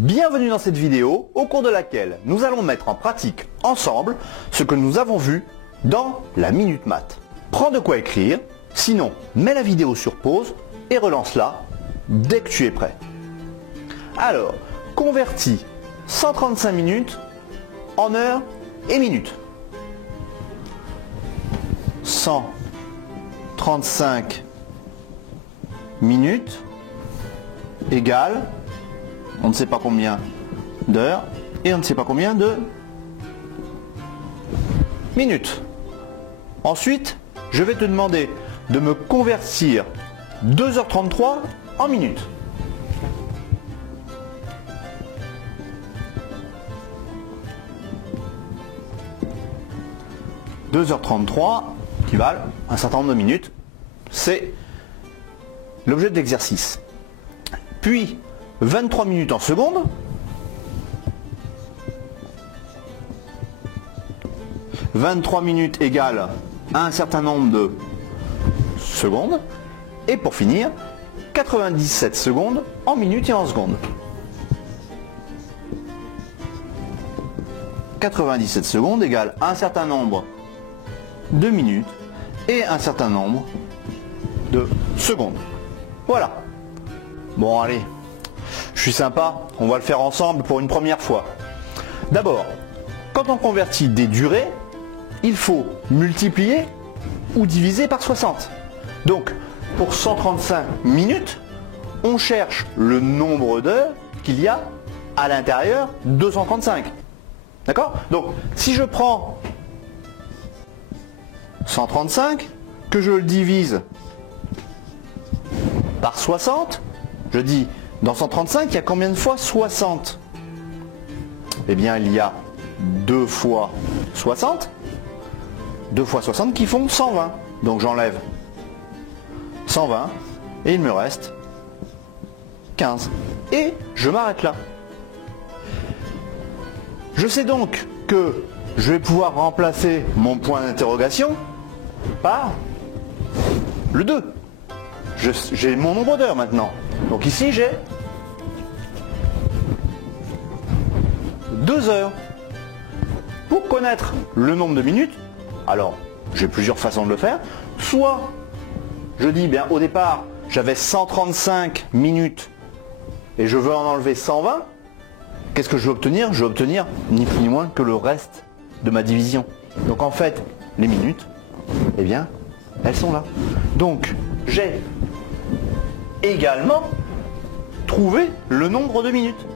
Bienvenue dans cette vidéo au cours de laquelle nous allons mettre en pratique ensemble ce que nous avons vu dans la Minute Math. Prends de quoi écrire, sinon mets la vidéo sur pause et relance-la dès que tu es prêt. Alors, convertis 135 minutes en heures et minutes. 135 minutes égale, on ne sait pas combien d'heures et on ne sait pas combien de minutes. Ensuite, je vais te demander de me convertir 2h33 en minutes. « 2h33 qui valent un certain nombre de minutes. C'est l'objet de l'exercice. Puis 23 minutes en secondes. 23 minutes égale un certain nombre de secondes. Et pour finir, 97 secondes en minutes et en secondes. 97 secondes égale un certain nombre de minutes et un certain nombre de secondes. Voilà. Bon, allez, je suis sympa, on va le faire ensemble pour une première fois. D'abord, quand on convertit des durées, il faut multiplier ou diviser par 60. Donc, pour 135 minutes, on cherche le nombre d'heures qu'il y a à l'intérieur de 235. D'accord? Donc, si je prends 135, que je le divise par 60, je dis, dans 135, il y a combien de fois 60? Eh bien, il y a 2 fois 60. 2 fois 60 qui font 120. Donc j'enlève 120 et il me reste 15. Et je m'arrête là. Je sais donc que je vais pouvoir remplacer mon point d'interrogation par le 2. J'ai mon nombre d'heures maintenant. Donc ici j'ai 2 heures. Pour connaître le nombre de minutes, alors j'ai plusieurs façons de le faire. Soit je dis, bien au départ j'avais 135 minutes et je veux en enlever 120. Qu'est-ce que je vais obtenir? Je vais obtenir ni plus ni moins que le reste de ma division. Donc en fait, les minutes, eh bien, elles sont là. Donc j'ai également trouvé le nombre de minutes.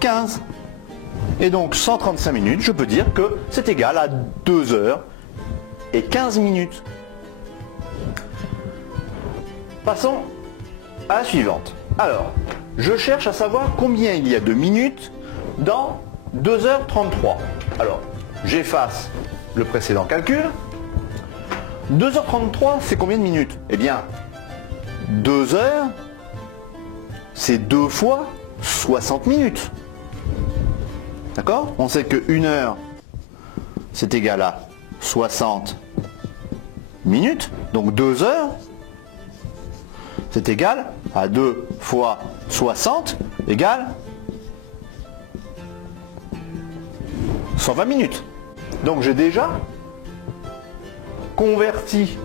15. Et donc 135 minutes, je peux dire que c'est égal à 2 heures et 15 minutes. Passons à la suivante. Alors, je cherche à savoir combien il y a de minutes dans 2h33. Alors, j'efface le précédent calcul. 2h33, c'est combien de minutes? Eh bien, 2 heures, c'est 2 fois 60 minutes. D'accord? On sait que 1 heure, c'est égal à 60 minutes. Donc 2 heures, c'est égal à 2 fois 60 égale 120 minutes. Donc j'ai déjà converti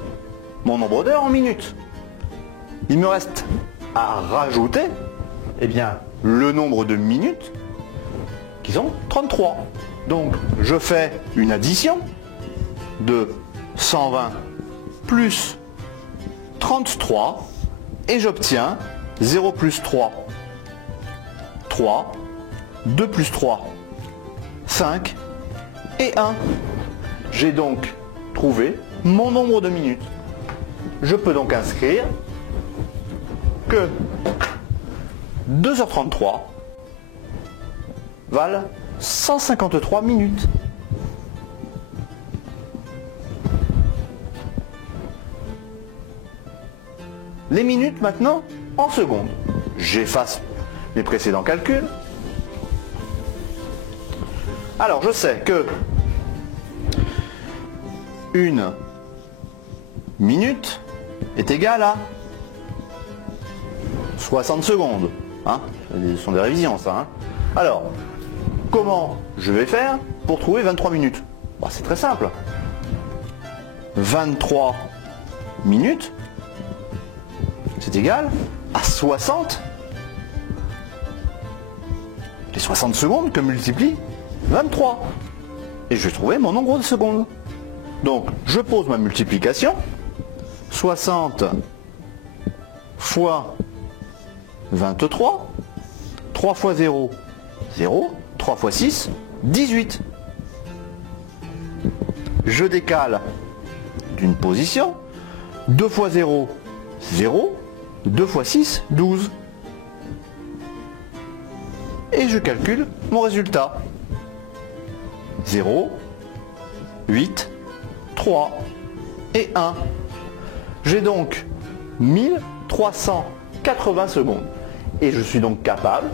mon nombre d'heures en minutes. Il me reste à rajouter, eh bien, le nombre de minutes qui sont 33. Donc je fais une addition de 120 plus 33 et j'obtiens 0 plus 3, 3, 2 plus 3, 5 et 1. J'ai donc trouvé mon nombre de minutes. Je peux donc inscrire que 2h33 valent 153 minutes. Les minutes maintenant en secondes. J'efface mes précédents calculs. Alors je sais que une minute est égale à 60 secondes. Hein, ce sont des révisions ça. Hein. Alors, comment je vais faire pour trouver 23 minutes? Bah, c'est très simple. 23 minutes, c'est égal à 60. Les 60 secondes que multiplie 23. Et je vais trouver mon nombre de secondes. Donc, je pose ma multiplication. 60 fois 23. 3 fois 0, 0. 3 fois 6, 18. Je décale d'une position. 2 fois 0, 0. 2 fois 6, 12. Et je calcule mon résultat. 0, 8, 3 et 1. J'ai donc 1380 secondes. Et je suis donc capable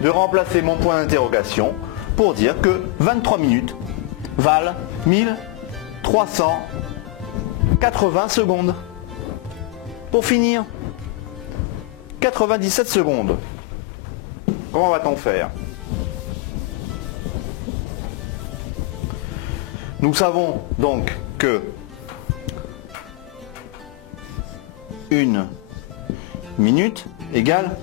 de remplacer mon point d'interrogation pour dire que 23 minutes valent 1380 secondes. Pour finir, 97 secondes. Comment va-t-on faire? Nous savons donc que 1 minute égale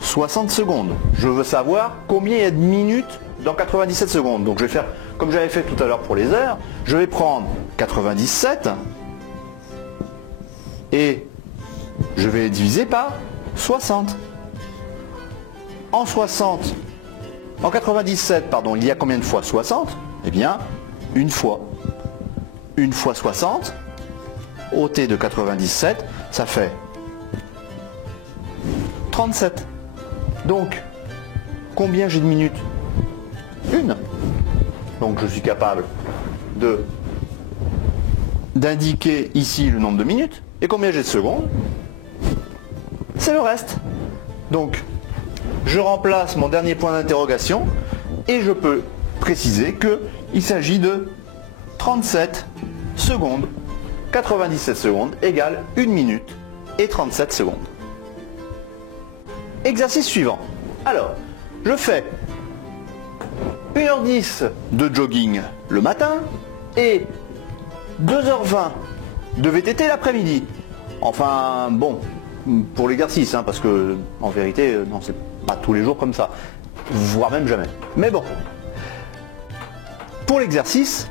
60 secondes. Je veux savoir combien il y a de minutes dans 97 secondes. Donc je vais faire comme j'avais fait tout à l'heure pour les heures. Je vais prendre 97 et je vais diviser par 60. En 97, pardon, il y a combien de fois 60? Eh bien, une fois. Une fois 60, ôté de 97, ça fait 37. Donc, combien j'ai de minutes? Une. Donc, je suis capable d'indiquer ici le nombre de minutes. Et combien j'ai de secondes? C'est le reste. Donc, je remplace mon dernier point d'interrogation et je peux préciser qu'il s'agit de 37 secondes. 97 secondes égale 1 minute et 37 secondes. Exercice suivant. Alors, je fais 1h10 de jogging le matin et 2h20 de VTT l'après-midi. Enfin, bon, pour l'exercice, hein, parce que en vérité, non, c'est pas tous les jours comme ça, voire même jamais. Mais bon, pour l'exercice,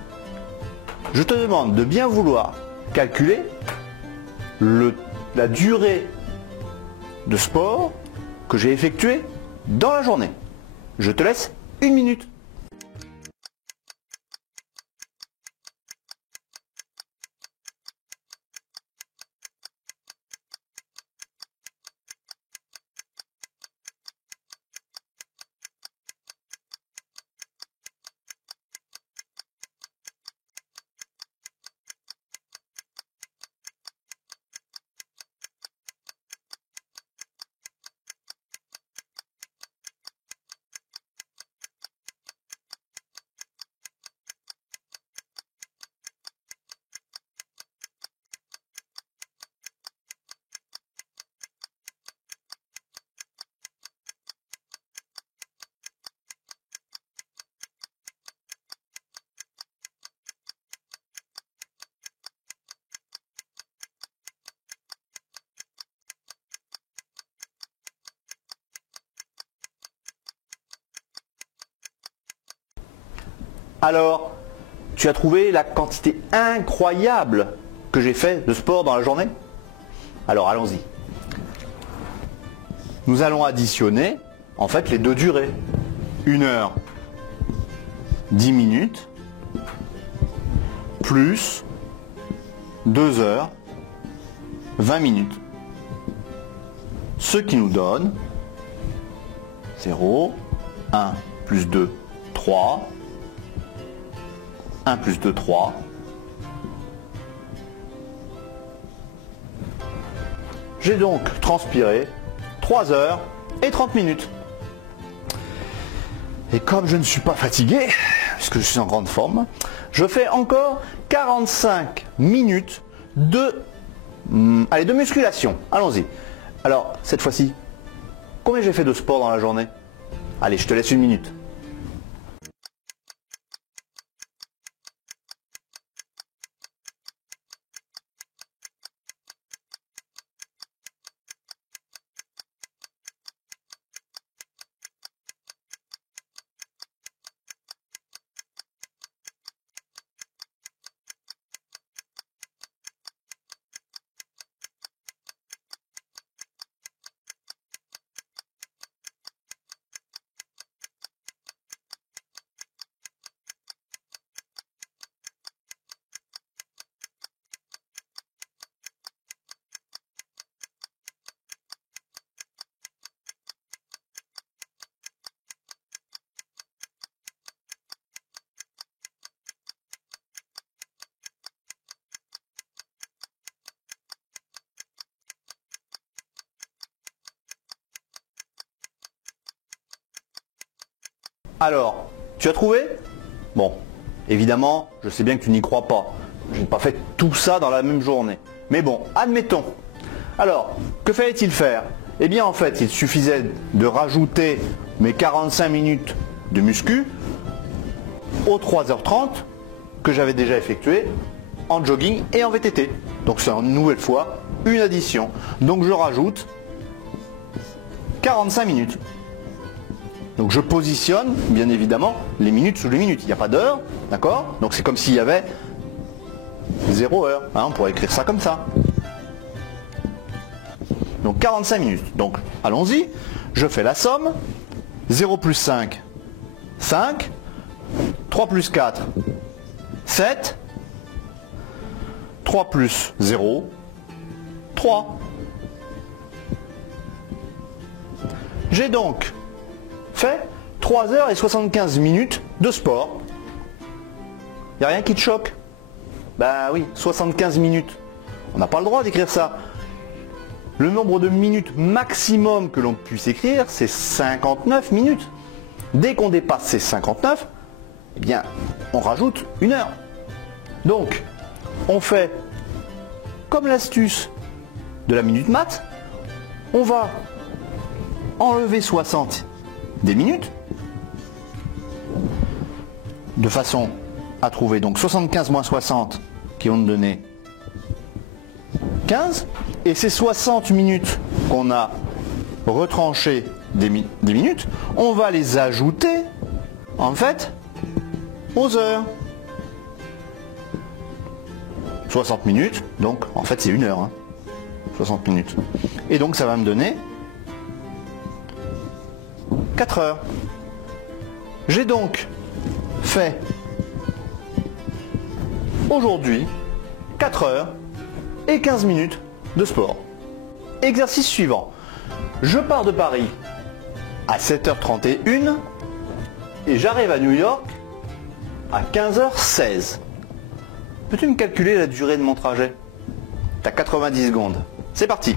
je te demande de bien vouloir calculer la durée de sport que j'ai effectué dans la journée. Je te laisse 1 minute. Alors, tu as trouvé la quantité incroyable que j'ai fait de sport dans la journée? Alors, allons-y. Nous allons additionner, en fait, les deux durées. 1 heure, 10 minutes, plus 2 heures, 20 minutes. Ce qui nous donne 0, 1 plus 2, 3, 1 plus 2, 3. J'ai donc transpiré 3 heures et 30 minutes. Et comme je ne suis pas fatigué, puisque je suis en grande forme, je fais encore 45 minutes de musculation. Allons-y. Alors, cette fois-ci, combien j'ai fait de sport dans la journée? Allez, je te laisse une minute. Alors, tu as trouvé? Bon, évidemment, je sais bien que tu n'y crois pas. Je n'ai pas fait tout ça dans la même journée. Mais bon, admettons. Alors, que fallait-il faire? Eh bien, en fait, il suffisait de rajouter mes 45 minutes de muscu aux 3h30 que j'avais déjà effectué en jogging et en VTT. Donc c'est une nouvelle fois une addition. Donc je rajoute 45 minutes. Donc je positionne, bien évidemment, les minutes sous les minutes. Il n'y a pas d'heure, d'accord? Donc c'est comme s'il y avait 0 heure. Hein, on pourrait écrire ça comme ça. Donc 45 minutes. Donc allons-y. Je fais la somme. 0 plus 5, 5. 3 plus 4, 7. 3 plus 0, 3. J'ai donc fait 3h75 minutes de sport. Il n'y a rien qui te choque? Bah oui, 75 minutes. On n'a pas le droit d'écrire ça. Le nombre de minutes maximum que l'on puisse écrire, c'est 59 minutes. Dès qu'on dépasse ces 59, eh bien, on rajoute une heure. Donc, on fait comme l'astuce de la minute maths. On va enlever 60 des minutes de façon à trouver donc 75 moins 60 qui vont nous donner 15. Et ces 60 minutes qu'on a retranchées des minutes, on va les ajouter en fait aux heures. 60 minutes, donc en fait c'est une heure. 60 minutes. Et donc ça va me donner 4 heures. J'ai donc fait aujourd'hui 4 heures et 15 minutes de sport. Exercice suivant. Je pars de Paris à 7h31 et j'arrive à New York à 15h16. Peux-tu me calculer la durée de mon trajet? T'as 90 secondes. C'est parti.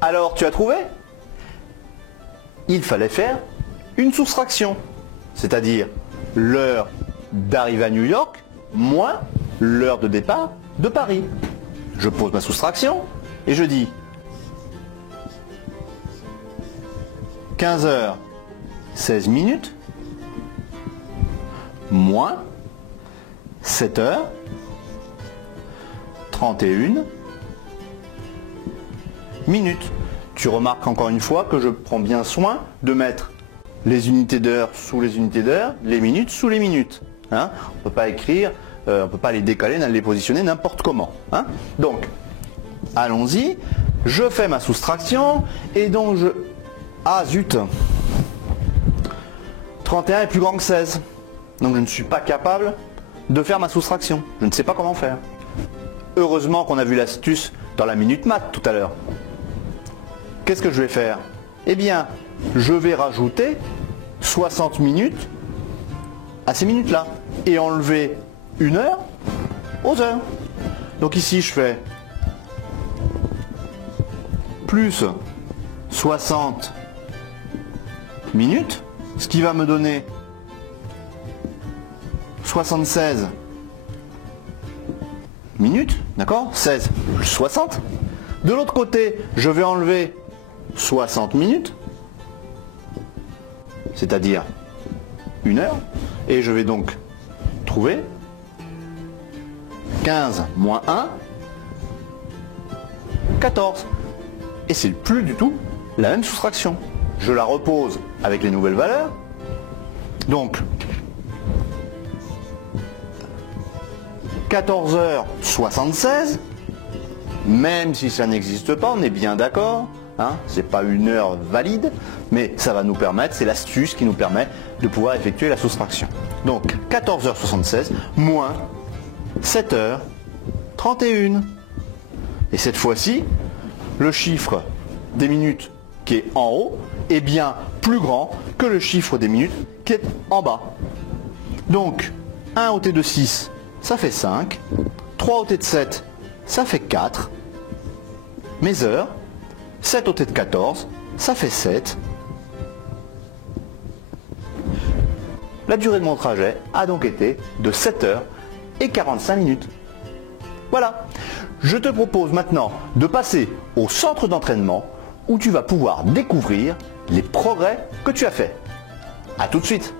Alors, tu as trouvé? il fallait faire une soustraction. C'est-à-dire l'heure d'arrivée à New York moins l'heure de départ de Paris. Je pose ma soustraction et je dis 15h 16 minutes moins 7h 31 minutes. Tu remarques encore une fois que je prends bien soin de mettre les unités d'heure sous les unités d'heure, les minutes sous les minutes. Hein, on ne peut pas écrire, on ne peut pas les décaler, les positionner n'importe comment. Hein. Donc, allons-y, je fais ma soustraction et donc je... Ah zut, 31 est plus grand que 16. Donc je ne suis pas capable de faire ma soustraction. Je ne sais pas comment faire. Heureusement qu'on a vu l'astuce dans la minute maths tout à l'heure. Qu'est-ce que je vais faire? Eh bien, je vais rajouter 60 minutes à ces minutes-là et enlever une heure aux heures. Donc ici, je fais plus 60 minutes, ce qui va me donner 76 minutes, d'accord? 16 plus 60. De l'autre côté, je vais enlever 60 minutes, c'est-à-dire une heure, et je vais donc trouver 15 moins 1, 14. Et c'est plus du tout la même soustraction. Je la repose avec les nouvelles valeurs. Donc, 14h76, même si ça n'existe pas, on est bien d'accord, hein, c'est pas une heure valide, mais ça va nous permettre, c'est l'astuce qui nous permet de pouvoir effectuer la soustraction. Donc 14h76 moins 7h31. Et cette fois-ci, le chiffre des minutes qui est en haut est bien plus grand que le chiffre des minutes qui est en bas. Donc 1 ôté de 6, ça fait 5. 3 ôté de 7, ça fait 4. Mes heures, 7 ôté de 14, ça fait 7. La durée de mon trajet a donc été de 7h45. Voilà. Je te propose maintenant de passer au centre d'entraînement où tu vas pouvoir découvrir les progrès que tu as faits. A tout de suite.